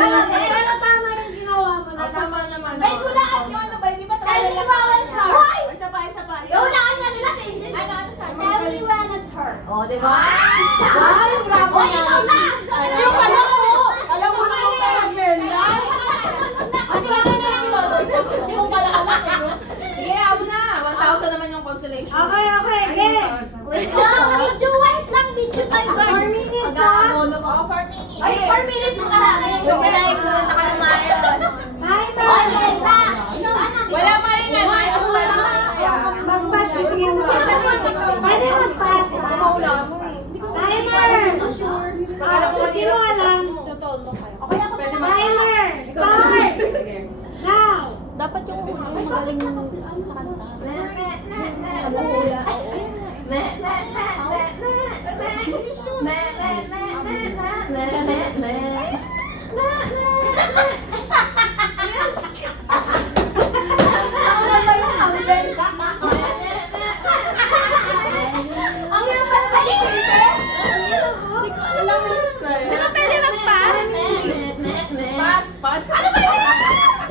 Pero tama yung ginawa mo. Masama naman. Ay, hulaan nyo, ano ba? Hindi ba tayo lang naman? Isa pa, isa pa. Hulaan nga nila, Angel. Ano sa Everyone at her. Oh, di ba? Ay, yung bravo Oy, ikaw na! Yung alam mo! Alam mo naman pala, Glenda! Kasi ako na lang to. Hindi mo pala alam eh. Sige, abo na. 1,000 naman yung consolation. Okay, okay. Get. Wait lang, video tayo guys. 4 minutes, Mag-aamono ko. 4 minutes. Ay, 4 minutes mo kalaki. Yung pinay ko na nakalumayos. Timer. Oy, Glenda! Wala maingay. Mayos pa lang. Mag-pass. Bigyan mo. Pwede mag-pass. Timer. Hindi mo alam. Okay ako na naman. Timer. Start. Now. Dapat yung magaling sa kanta. Ang hirap pala balikin eh! Ilang minutes na yun? Pwede mag-pass? Pass. Pass. Ano ba yun?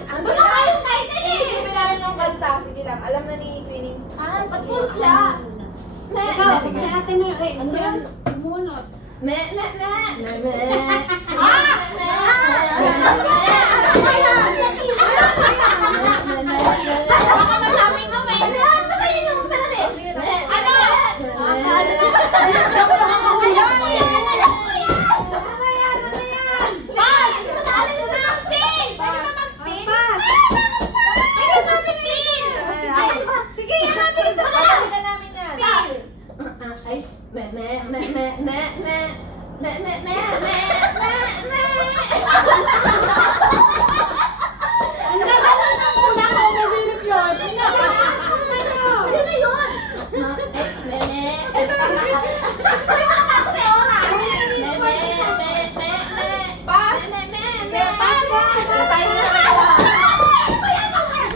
Nandun na kayong title eh! Isipin natin yung kanta. Sige lang. Alam na ni Queenie. Ba't po siya? Ikaw, si ate mo. Ano yan? Munot. Baka masabi ko eh! Basta yun yung salabi! Ano? Pass! Ano mo sa mag-spin? Pwede ba mag-spin? Pass. Pwede ba mag-spin? Sige, yan ang Gusto ko! Alam na namin yan. Spin! Yun na yun! Pass. Kaya pass. Tayo na sa Okay lang yan.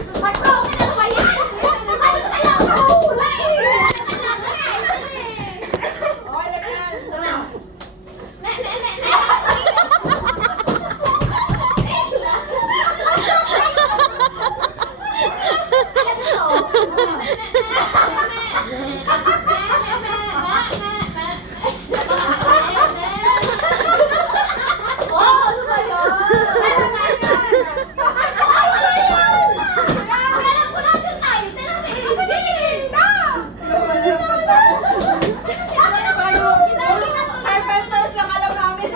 Carpenters lang alam namin.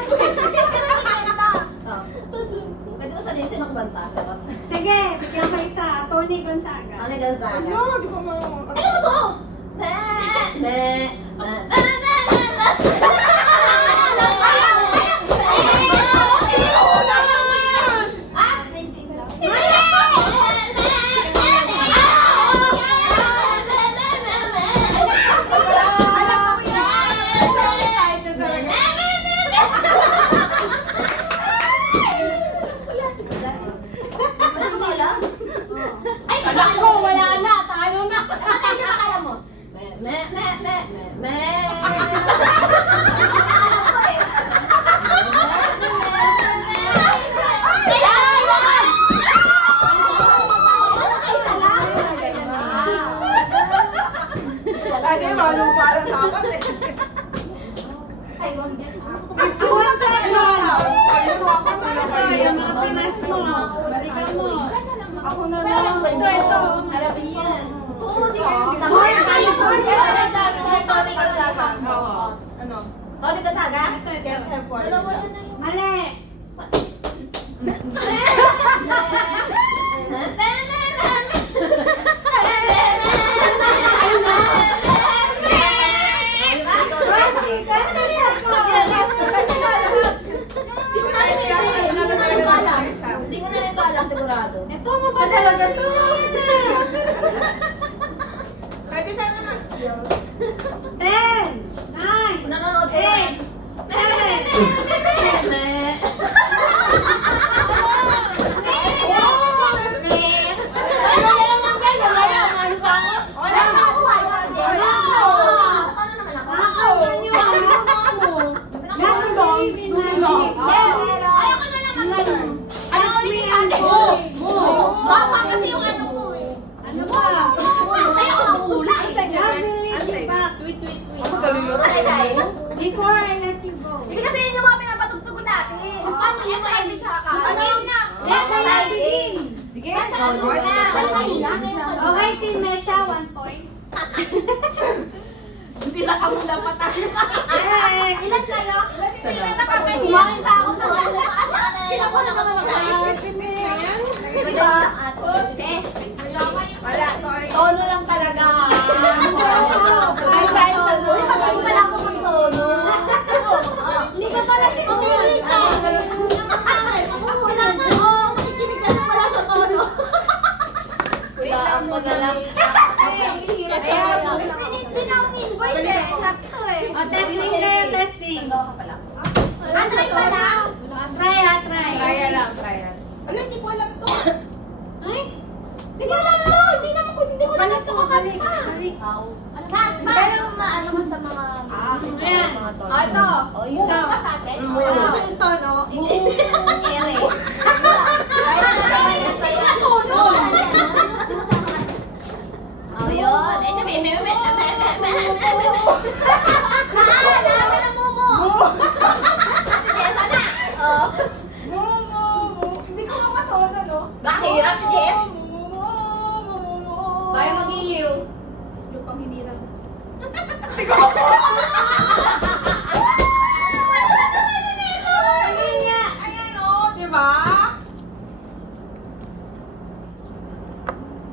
Pwede mo sabihin sino banta? Sige, bigyan mo isa. Tony Gonzaga. Ano Gonzaga? No, di ko marunong. Ano mo to? Anak ko, wala na. Tayo na. Kasi malupa lang dapat eh. Tuwan sa akin. Ayun ako na Ito, yung mga pinas mo. Balikan mo. Ako na Pero lang. Ito. alam niyo yan. Oo, di ba? Tony Gonzaga. Ano? Tony Gonzaga? Can't have one. Mali. Hindi ko na rin ito alam sigurado. Ito mo ba talaga to? Pwede sana mag-steal. 10, 9, Nanonood ko yan. 7, nakakaya niyo. Yan ang David na. Ayoko na lang mag Before I let you go. Hindi kasi yun yung mga pinapatugtog ko dati. Paano yun? Ito, tsaka ka. Ano yun na? Let me begin. Sige, saan mo na? Okay, Team Mesha, 1 point. Hindi na kamula pa tayo. Yes. Ilan kayo? Sino na nakakahiya? Kumain pa ako to. Sila ko lang ako Diba? Wala, sorry. Tono lang talaga. Ay, dahil sa doon. Pag wala ko mag-tono. Hindi ka pala si Mamili ka. Wala na. Oh, makikinig ka na pala sa tono. Wala ang pagalang. Pinit din akong invoice eh. Sakto eh. O, testing kayo, testing. Try pa lang. Try, try. Kaya lang, kaya. Ano, hindi ko alam to. Ay, Hindi ko alam to. Hindi naman ko, hindi ko alam balik to. ko, balik. Balik. Pero maano ka sa mga ayan. mga tono. Ah, ito. Oh, yun Mukha daw. pa sa atin. Yung tono. Ere. Kaya na saya. Tono. Oh, yun. Eh, sabi, Saan? Nasa na mumo. Jessa na. Oh. Hindi ko nga matono, no? Bakirap si Jess. Kaya Kaya mag-iiw. Yung pang hinirang. Ayun nga. Ayan o, di ba?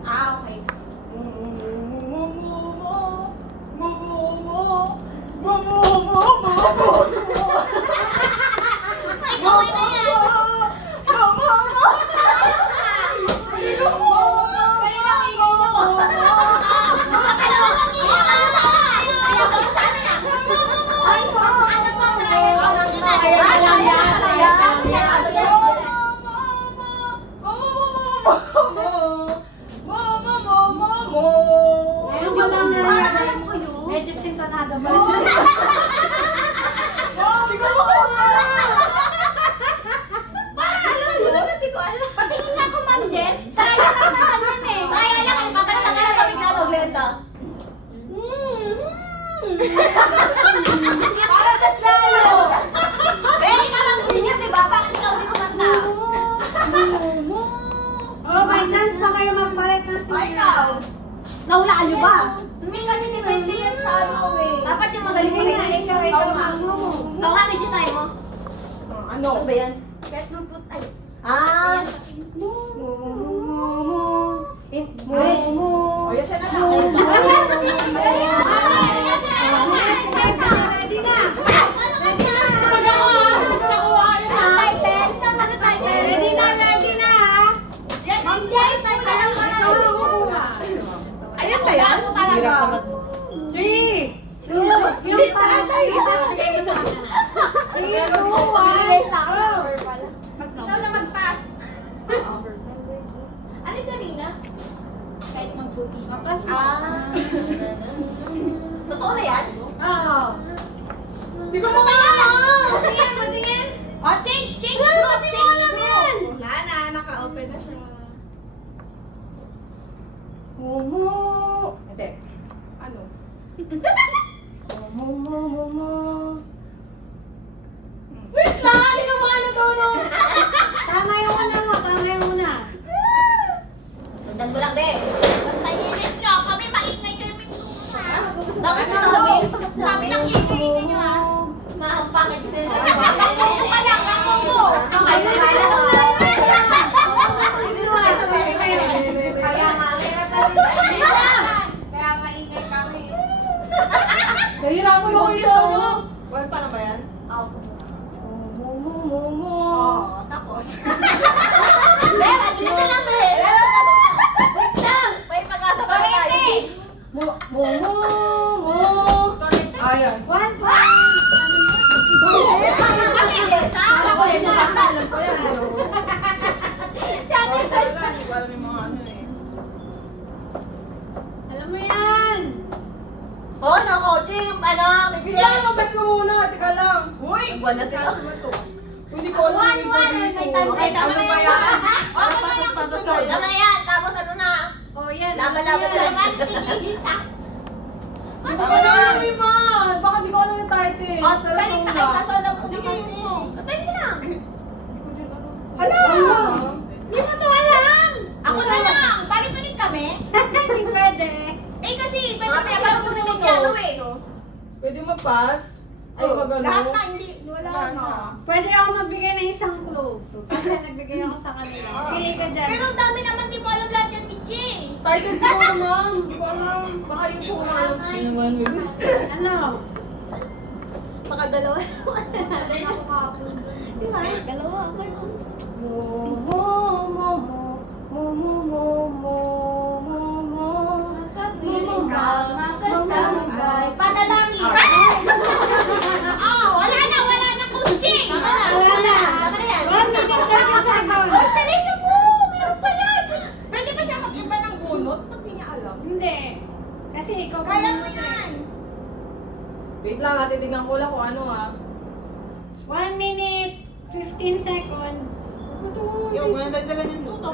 Ah, okay. Ikaw na yan. Kanina ang ingay niyo. Dalawa lang iiw. Ayaw ko sa amin ah. Ay, ano to? Ngayon ko lang narinig. ko yun. Medyo sintonado ba? Alam mo naman, di ko alam. Patingin nga ko, Ma'am Jess. Try lang naman yun eh. Try lang, papalatang ka lang kami na Glenda. Para sa slalo. Ikaw ang singer, di ba? Bakit ikaw hindi kumanta? Oh, may chance pa kayo magpalit ng Ay, singer. ikaw. Nahulaan niyo ba? Hindi kasi depende yan sa ano eh. Dapat yung magaling Sige mo nga, rin. ikaw, mo. Ikaw nga, medyo try mo. Ano? Ano ba yan? Kahit mag-put ay. Ah! O, yan siya na lang. Ready na. Ready na, ready na ha. Ayan ba yan? Talaga. 3, 2, yung tatay. Isasagay mo sa akin. 3, 2, 1, go. Ikaw na mag-pass. Ano yung kanina? Kahit mag-puti. Papas mo. Totoo na yan? Oo. Hindi ko mamaya. Patingin, patingin. Oh, change group, change group. Wala na, naka-open na siya. Hindi. Ano? Wait lang, hindi ka maano tono. Tama yung una mo, tama yung una. Sundan mo lang, be. Pagtahilip nyo, kami maingay kami. Dapat sabi ng ingay ninyo, ha? Mahampakit sila sa mga. Ako pa lang, ako mo. Ayun, kaya mo. Kaya nga, hirap kami sa inyo. Kaya maingay kami. Nahirapan mo ito. Well, paano ba yan? Oh, tapos. Pero, at least na lang, be. Wait lang. May pag-asa pa tayo. Ayan. 1 point. Kasi, yes, ah. Alam ko yan, alam ko yan. Si Ate Trish. Hindi ko alam yung mga ano eh. Alam mo yan. Oh, nako, Jim, ano, may Magbas mo muna, teka lang. Uy! Buwan na sila. Hindi ko alam. One, may time. Okay, tama na yan. Oh, tama na yan. Tapos ano na? Oh, yan. Laban-laban na lang. Tama na yung iba. baka di ko alam yung title. O, Pero balik na song kayo, lang. kaso alam ko na kasi. Katayin mo lang. Hala! Hindi mo to alam. Ako na lang. Balik-balik kami. Hindi pwede. Eh kasi, pwede may alam ko naman yalo eh. Pwede mag-pass? Ay, magano? Lahat na, hindi. Wala na. Pwede ako magbigay ng isang clue. Kasi nagbigay ako sa kanila. Pili ka dyan. Pero ang dami naman di mo alam lahat yan, Michi. Title song, ma'am. Hindi ko alam. Baka yung song na alam. Hindi naman. Ano? Baka dalawa. Dalawa ako kapon dun. Di ba? Dalawa ako. Mo, mo, mo, mo. Mo, mo, mo, mo, mo, mo. Piling ka, makasamagay. Panalangin. Oh, wala na, coaching. Tama na. Wala na. Tama na yan. 1 minute 30 seconds. Oh, bilisan mo. Meron pa yan. Pwede ba siya mag-iba ng bunot? Pag di niya alam. Hindi. Kasi ikaw Kaya mo yan. Wait lang, titignan ko lang kung ano 1 minute 15 seconds. Yung mga dagdagan ng tuto.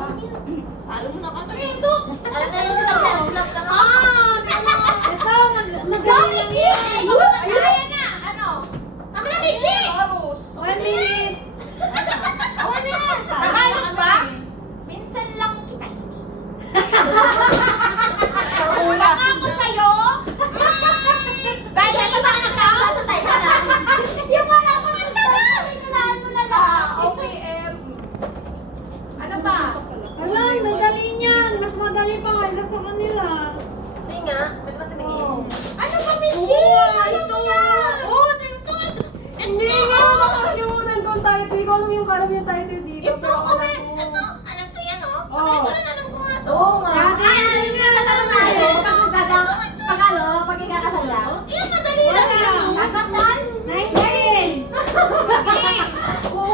Alam mo na kami. Ito. Alam na yung silap lang. Ah, tama. Ito, Go, Michi. Kaya na. Ano? Tama na, Michi. Arus. 1 minute. Oo na. Tagalog ba? Minsan lang kita ibig. Wala ako sa'yo. Bakit ka sa anak ka? Yung wala ko kita na. Tinalaan mo na lang. OPM. Ano ba? Wala, madali niyan. Mas madali pa kaysa sa kanila. Hindi nga. Ba't ba tumingin? Oh. Ano ba, Michi? Alam mo yan. Oo, dito. Hindi nga, nakalimutan ko ang title. Hindi ko alam yung karamihan title dito. Ito, pero kami. alam ko. Ano? Alam ko yan, oh. Oo. Bakit ko rin alam ko nga to? Oo nga. Ay, Tatanong tayo. Pag ano, pag ikakasal na. Yan, madali lang yan. oh. Kakasal? 19.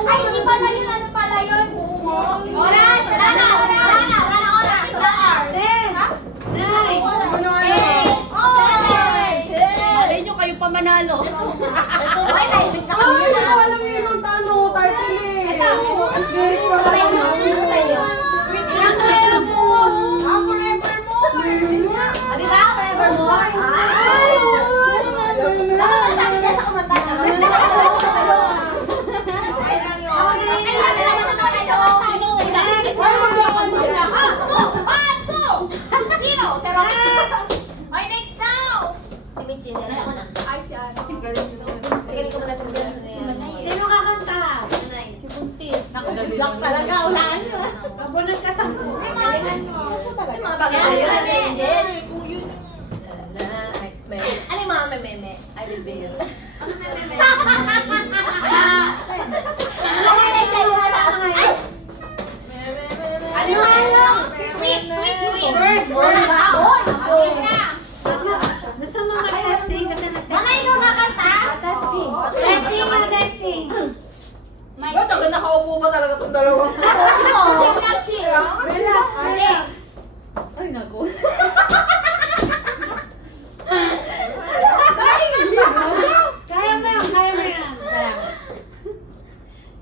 Ay, hindi pala yun. Ano pala yun? Oras! Wala na! Wala na! Wala na oras! Wala hours! 10. 9. Ano, ano? Malay nyo kayo pa manalo. Ay, naibig na Ay, hindi ko alam yung ibang title eh. Lyrics pa pala yun. Ah, forevermore. Di ba? Forevermore. Ay! Dapat nasabi niya sa kumanta. Okay lang yun. Ay, wala naman na tayo. Ay, mag-iwan mo na. Sino? Charot. Okay, next now. Si Mitchie, hindi na ako na. Ay, si ano. Ang galing nito. Galing ko muna sa mga. Sino kakanta? Si Buntis. Ako, black talaga. Ulaan mo. Abunod ka 10. Galingan mo. Ay, mga bagay Yan, na yan, yan. Ano yung mga meme? I will be you. Ano meme? Ano ba yun? Tweet. Word. Okay na. Gusto mo mag-testing kasi Mga ikaw kakanta? Testing. Testing na testing. Ba't ang nakaupo ba talaga itong dalawa? Chill lang, chill. Relax, relax. Ay, naku. Kaya mo yan, kaya mo yan.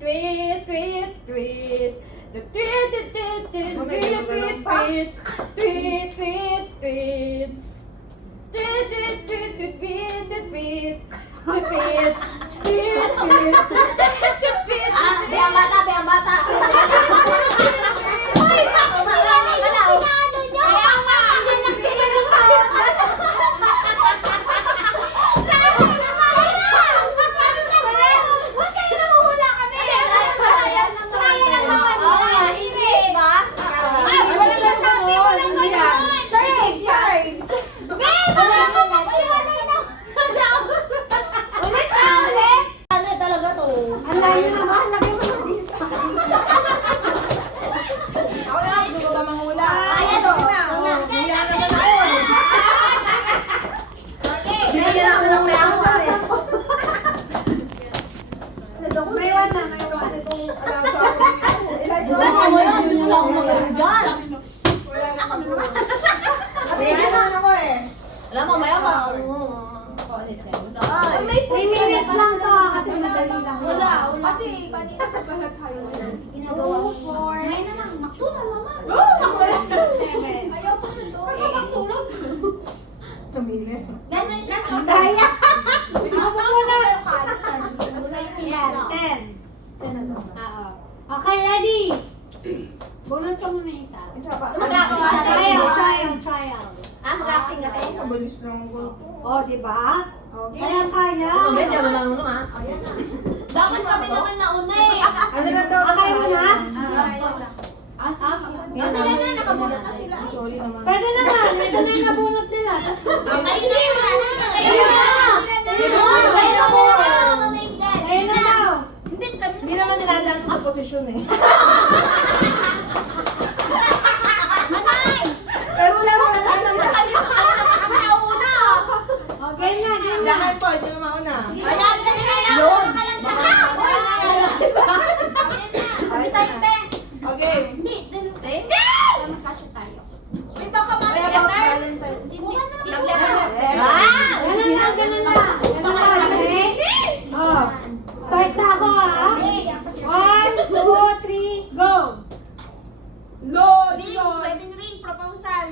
Tweet, tweet, tweet. Tweet, tweet, tweet, tweet, tweet, tweet, tweet. Tweet, tweet, tweet. Tweet, tweet, tweet, tweet, tweet, tweet, tweet. Tweet, tweet, tweet. Tweet, Biyang bata, biyang bata. Uy, bakit sila na yung sinalo niya? Kaya nga, ang nagtingin ng sayo. Huwag kayo nanguhula kami. Kaya lang naman. Sige. Ay, wala lang sabi mo lang ganyan. Charades. Wala mo magsiwalay na. Ulit na ulit. Ano talaga to? Ang layo naman, lagay mo na din sa akin. Ako na, gusto ko ba manghula? Ayan o. Bigyan naman ako eh. Bigyan ako ng may ako eh. May one na, may Ito one. itong alaga ako dito. Ilagay ko. Gusto mo yun? Yun lang ako magaling dyan. Bigyan naman ako eh. Alam mo, maya ma. Sa college niya. May 3 minutes lang to kasi madali lang. Wala. Kasi kanina pa pala tayo. Ginagawa ko. May na lang. Maktula naman. Oh, makulit. 7. Ayaw pa nito. Magtulog. Tumingin. Nandiyan. Daya. Oo. Okay, ready? Bunot ka muna isa. Isa pa. Trial. Ah, mag-acting ka tayo. Mabilis lang ko. Oh, di ba? Oh, kaya. Medyo naman ha. Bakit kami naman nauna eh? Ano na daw? Okay mo na? Kasi na na, nakabunot na sila. Sorry naman. Pwede naman. Ito na yung nabunot nila. Kayo na yun. Kayo na. Ayun na daw. Hindi naman niladaan ko sa posisyon eh. Pero wala mo na tayo nila. Okay na, game na. Diyan po, hindi na mauna. Ayan, kanina yan. Yun. Ano na lang Baka siya. Okay na. Okay. Hindi. May baka mga letters. Ganun lang. Oh. Start na ako ha. 1, 2, 3, go. Wedding ring, proposal.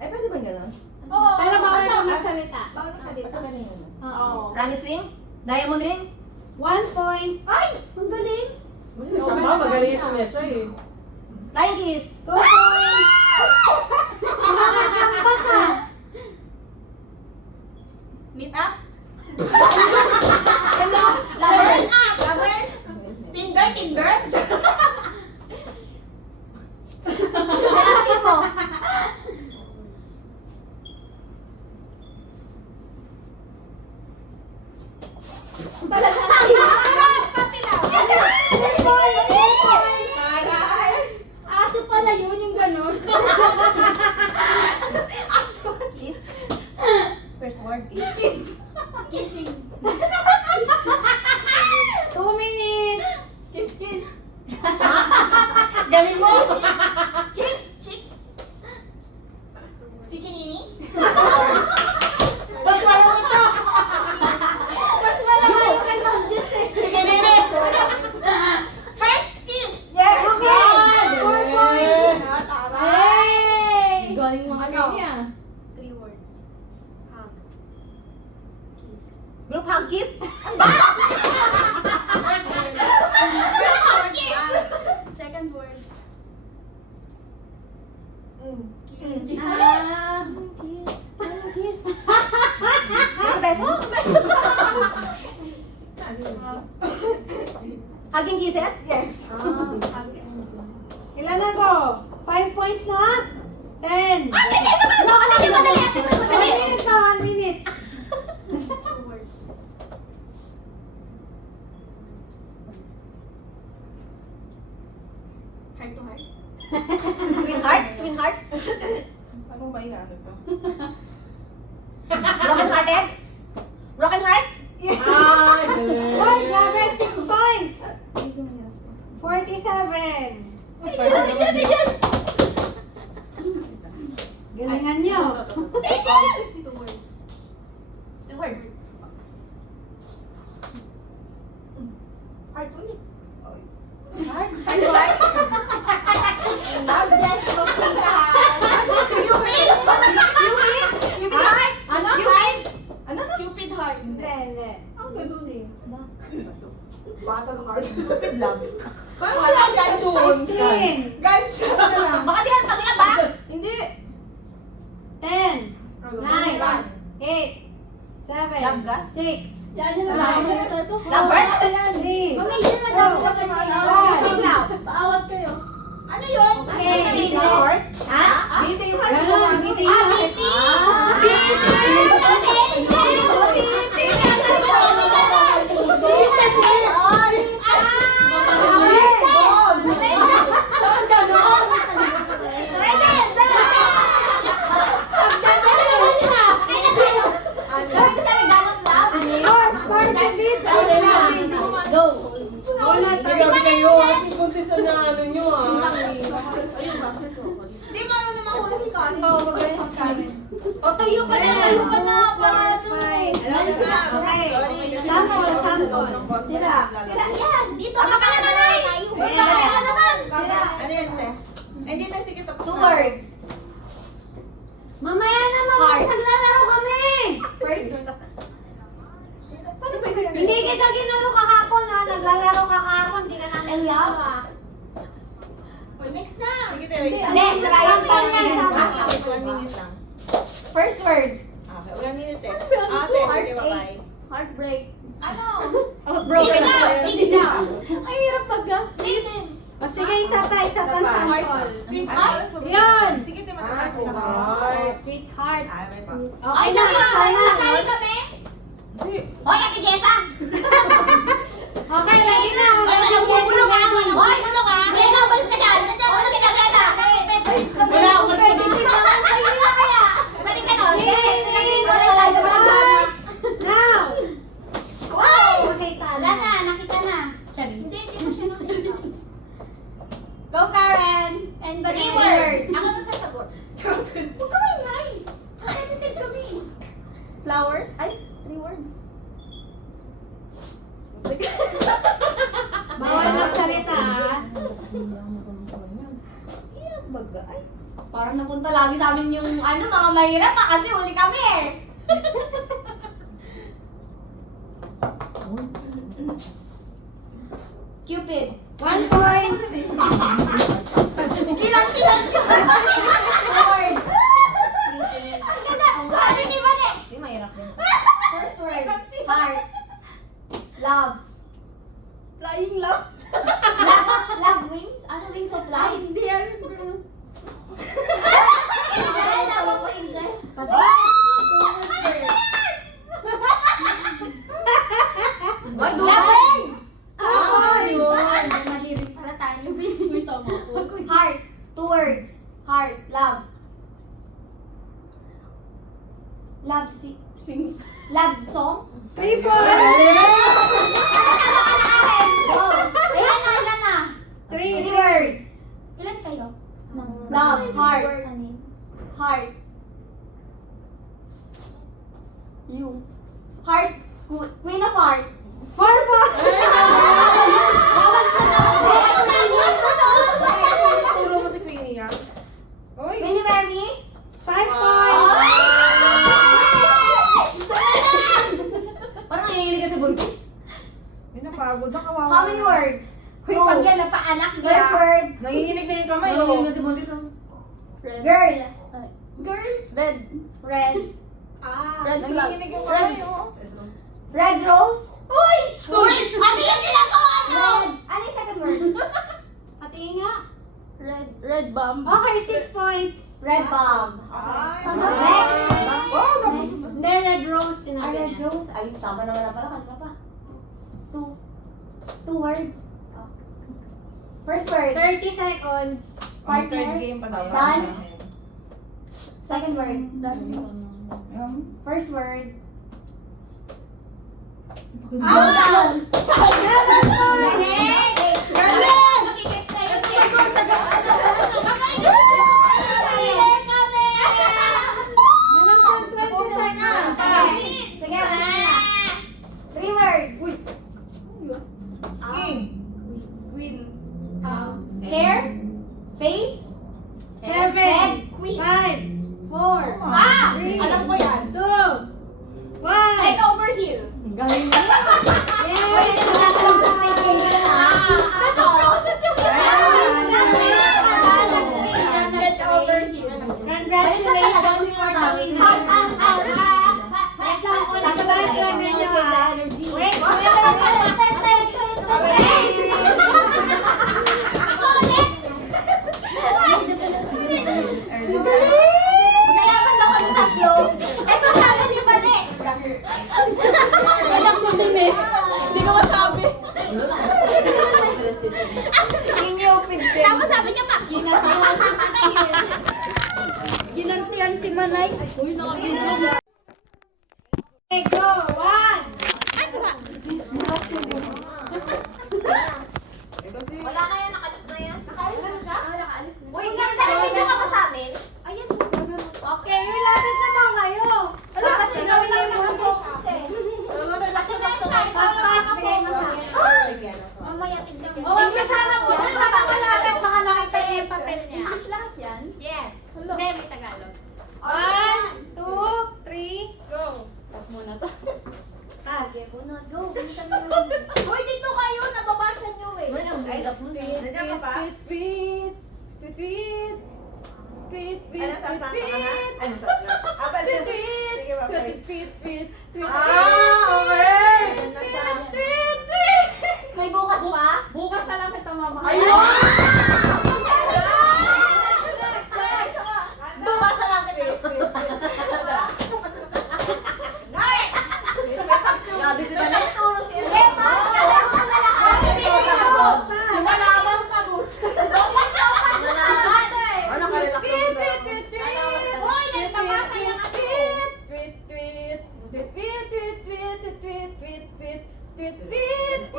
Ay, pwede ba gano'n? Pero bawal ka magsalita. Bawal na salita. Basta ganun yun. Oo. Promise ring? Diamond ring? 1 point. Ay! Ang galing! Magaling sa mesa eh. Flying kiss! 2 points. Makakakamba ka. Meet up? Lovers? Lovers? Tinder? Lalaki mo! Aso pala yun, yung gano'n. Kiss? First word, kiss. Kissing. 2 minutes. Kiss, kiss. Galing mo? Chick! Chikinini? Tapos wala mo ito. Tapos wala nga yung kanong juice eh. Chikinini. First kiss. Yes. Okay. 4 points. Hey! Galing mga kanya. 3 words. Hug. Kiss. Group hug kiss? Second word. Kiss. Kiss. Kiss. Beso? Hugging kisses? Yes. Ilan na ko? 5 points na? 10. Madali, madali. 1 minute na, 1 minute. 2 words. Heart to heart. Twin hearts? Twin hearts? Ano ba yung ano to? Broken hearted? Broken heart? Ay, grabe, 6 points. 47. Galingan nyo. 2 words. Two words. Heart ulit. Heart? Heart? Love just watching ka. You mean? You mean heart? Ano? You mean? Ano na? Cupid heart. Hindi. Ang ganun eh. Battle heart. Stupid love. Parang wala galing doon. 15. Gunshot na lang. Baka di yan paglaba. Hindi. 10. 9. 8. 7. Love ka? 6. Yan yun Wala lang. mo na ito. Lovers? 3. Mamigil mo daw kasi One. now. Paawat kayo. Ano yun? Okay. Beating heart? Ha? Beating heart. Ganun, beating heart. Score complete. Go. Sabi kayo, kasi puntisan na ano nyo ah. Di marunong mahula si Connie. Oo, magaling si Karen. O, tayo ka na, tayo ka na. Para Five. Alam na na. Okay. Sorry. Sample, sample. Sila. Sila, yan. Dito. Ama ka naman ay. Baka ka naman. Sila. Ano yan, te? Hindi na, sige, tapos Two na. words. Mamaya na Heart. maglalaro kami. First. Paano ba yung Hindi kita ginulo kahapon. kahapon ha. Naglalaro ka kahapon. Hindi ka namin Ella? ginawa. Oh, next na. Sige, tayo. Hindi, Hindi, trial pa Sample yan. lang, Ah, sige, 1 minute lang. First word. Okay, 1 minute eh. Ate, sige, bye-bye. Heartbreak. Ano? Oh, broken Sige na, heart. sige na. Ay, hirap pagka. O sige, isa pa sample. Sweetheart? Yun. Sige, tayo matataas sa Oh, sweetheart. Ah, may pa. Okay na, Nasali sana. kami. Hindi. Hoy, Ate Jessa! Okay, lagi na. Hoy, walang bubulong ha! Hoy, bulong ha! Glenda, balis ka dyan! Balis ka, Glenda! Wala, umalis ka dito. Ay, hindi na kaya! Balik ka nun. Wala yung gana. Now. Wow! Okay, tala. Wala na, nakita na. Charis. Hindi mo siya nakita. Go, Karen. And the 3 words. Ako na sasagot. Huwag ka maingay. Sensitive kami. Flowers. Ay, 3 words. Bawal magsalita ha. Hirap baga. Ay. Parang napunta lagi sa amin yung mga mahirap kasi huli kami eh. Cupid. 1 point. Kilang siya. Words. Ang ganda. Sabi ni Mane. Hindi, mahirap yun. First word. Heart. Love. Flying love. Love wings? Ano wings of love? Hindi, ano. Angel. Love ako, Angel. Wag Love. Ah, yun. Malirik pala tayo. Heart. 2 words. Heart. Love. Love Sing. Love song? 3 points. Go. Ilan na? 3. 3 words. Ilan kayo? Love. Heart. Heart. You. Heart. Queen of heart. 4 points. Turo mo si Queenie yan. Oy! Will you marry me? 5 points. Parang nangyayari ka sa buntis. May napagod na kawawa. How many words? Uy, pag yan, napaanak niya. First word. Nanginginig na yung kamay. oh. sa buntis. Red. Girl. Ay. Girl. Red. Red. Ah, Red flag. nanginginig yung kamay. oh. Red rose. Uy! Ano yung ginagawa nyo? Red. Ano yung second word? Patingin nga. Red bomb. Okay, 6 points. Red bomb. Ay, Next. Oh, Next. Hindi, red rose. Ah, Sinabi red niya. rose. Ay, tama naman na pala. Kanina pa. 2 words. Oh. First word. 30 seconds. Ang third Partner. game pa daw. Dance. Second word. First word. Dance. Meron kang 20 seconds. Sige, 3 words. King. Queen. Hair. Face. 7, 5, 4, Ah! 3, Alam ko yan. 2, 1. Head over heel. Galing. Wait, ito na sa Head over heel. Congratulations for coming. Wait, Nalaman ako ng tatlo. Ito sabi ni Mane. Anak ko din eh. Hindi ko masabi. Tapos sabi niya pa. Ginantian si Manay. Uy, nakabidyo. okay, go. 1. Wala na yan, nakalis na yan. Nakalis na siya? Nakaalis na. Uy, ganda na video ka pa sa amin. Ayan. Okay, lapit naman kayo. Wala kasi gawin na yung mga focus eh. Pagpas, bigay mo sa akin. Mamaya tignan mo. Huwag mo siya malapit. Baka nakapay yung papel niya. English lahat yan. Yes. Hello. Hindi, may Tagalog. 1, 2, 3, go. Tapos muna to. Pass. na. Go, bilisan mo na. Hoy, dito kayo, nababasa nyo eh. Ay, ang hirap mo. Nandiyan ka pa? Ay, nasa planta ka na? Ay, nasa planta. Ah, bali. Sige, babay. Ayan na siya. May bukas pa? Bukas na lang kita mama. Ayun! Bukas na lang kita. Grabe si Balay. Turo siya. Hindi, mas. Kala mo na lahat. Lumalaban pa, Gus. Malaman. Ano ka rin ako? Hoy, nagpapasa yan ako. Uy,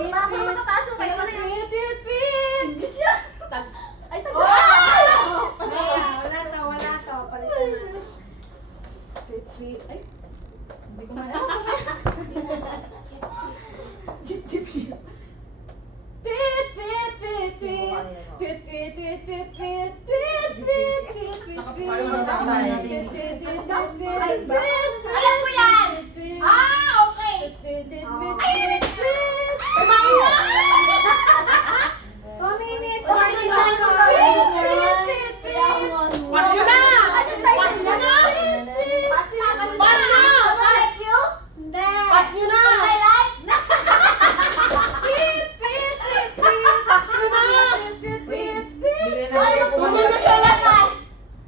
baka makapasok kayo na yan. Ay, Wala to. Palitan na. Ay, hindi ko man Alam ko yan! Ah, okay. 2 minutes. Pas Pas nyo na! Pas nyo na! Pas na! Pas na! Correct you? Hindi. Pas nyo na! I like? Pas nyo na! Bigay na bigay ko Huwag manta. na sa labas!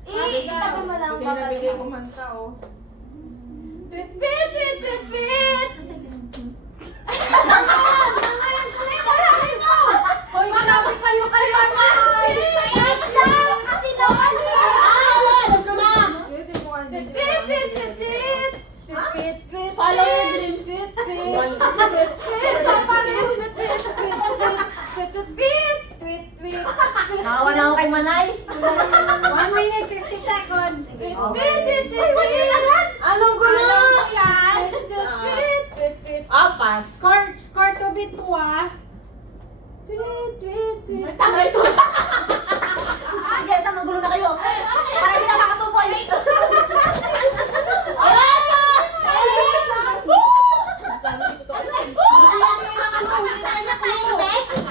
Itabi mo lang. Bigay na bigay ko manta, oh. Hoy, grabe kayo kayo na! Wait lang! Kasi naman alam ko na! Pwede mo ka hindi. Follow your dreams. Nakawa na ako kay Manay. 1 minute, 50 seconds. Anong gulo? Yan! Ah, pas. Score to beat 2 ah. Tangay to. Sige, sa magulo na kayo. Para hindi na makatupoy. Ayan na!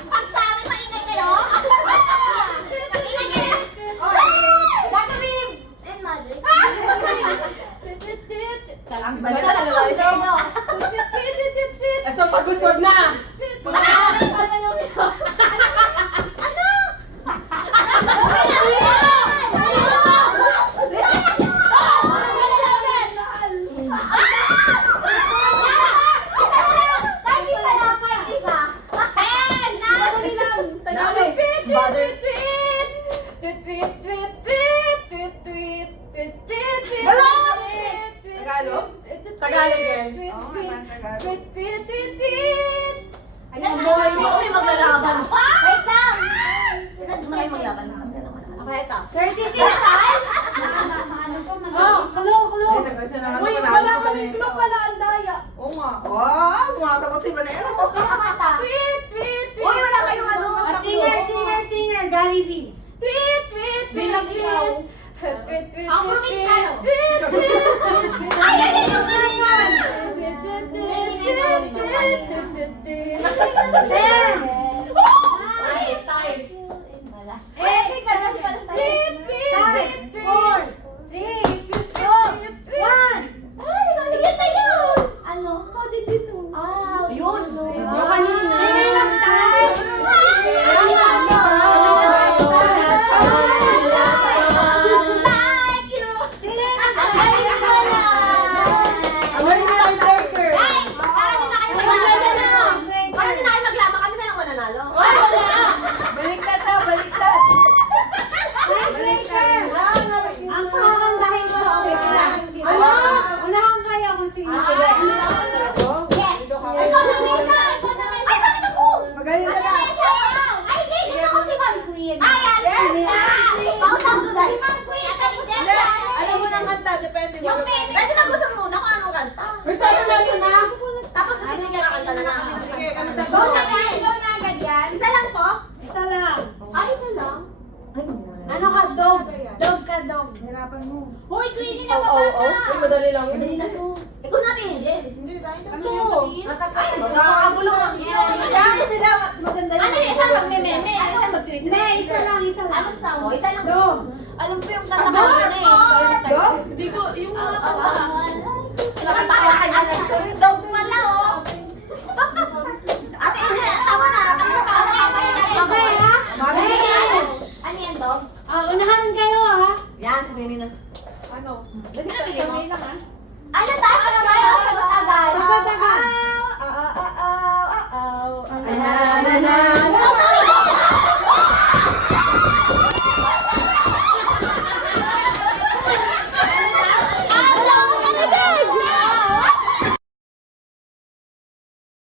Pag sa amin, maingay kayo? Maingay kayo? Gagawin in magic. Balik na lang ito. So, pag-usod na. Tagalog? Tagalog yan. Oo, nga, Tagalog. Ayan na, hindi kami maglalaban. Wait lang! Hindi kami maglaban. Okay, ito. 36 seconds. Oh, clue. Ay, nag-isa na nga Uy, panalo wala sa kami. Vanessa. Clue pala ang daya. Oo nga. Wow, sumasagot si Vanessa. Sino mata? Uy, wala kayong ano. A singer, Gary V. Bilang ikaw. Ang probinsyano. Ay, hindi yung second. Ten. Ay, time. Eh, Ganun, ganun. 5, 4, 3, 2, 1. Yun na yun! Ano? How did you know? Ah, yun. Yung kanina. Sige lang tayo. Like you! Sige lang Ang tayo. galing naman na! Away na lang, breaker. Guys, para di na kayo maglaban. Para di na kayo maglaban, kami na lang mananalo. Baliktad na, baliktad. Tiebreaker. Ang kakantahin ko. Ano? Unahan kayo kung sino. Yes! Ikaw na, Misha! Ikaw na, Misha! Ay, bakit ako? Magaling ka na. Misha! Ay, hindi! Gusto ko si Ma'am Queen. Ay, yes! Pausap ko dahil Ma'am Queen. Alam mo na kanta, depende mo. Pwede mag-gusto muna kung anong kanta. May sabi na siya na. Tapos kasi sige na kanta na lang. Sige, kanta Go na yan! Go na agad yan! Isa lang po? Isa lang. Ay, isa lang? Ano ka, dog? Dog ka, dog. Hirapan mo. Hoy, Queenie na mabasa! Uy, madali lang yun. Madali na to. Ikaw natin yun. Hindi, tayo Ano tatlo. yun? Matatay. Magkakagulo ka. Kaya sila, maganda yun. Ano yung isang magme-meme? Isang mag-tweet? Hindi, isa lang, isa lang. Anong sound? Oh, isa lang. Dog. Alam ko yung kanta ko yun eh. Ikaw yung text. Hindi ko, yung mga kanta. Nakatawa ka dyan. Dog pala oh. Ate, hindi. Tawa na. Okay, ha? Mami, Ano yan, dog? Unahan kayo, ha? Yan, sabihin na. ano? Dali ka, sanay lang ah. Ano, taas na tayo? Sagot agad. Sagot agad.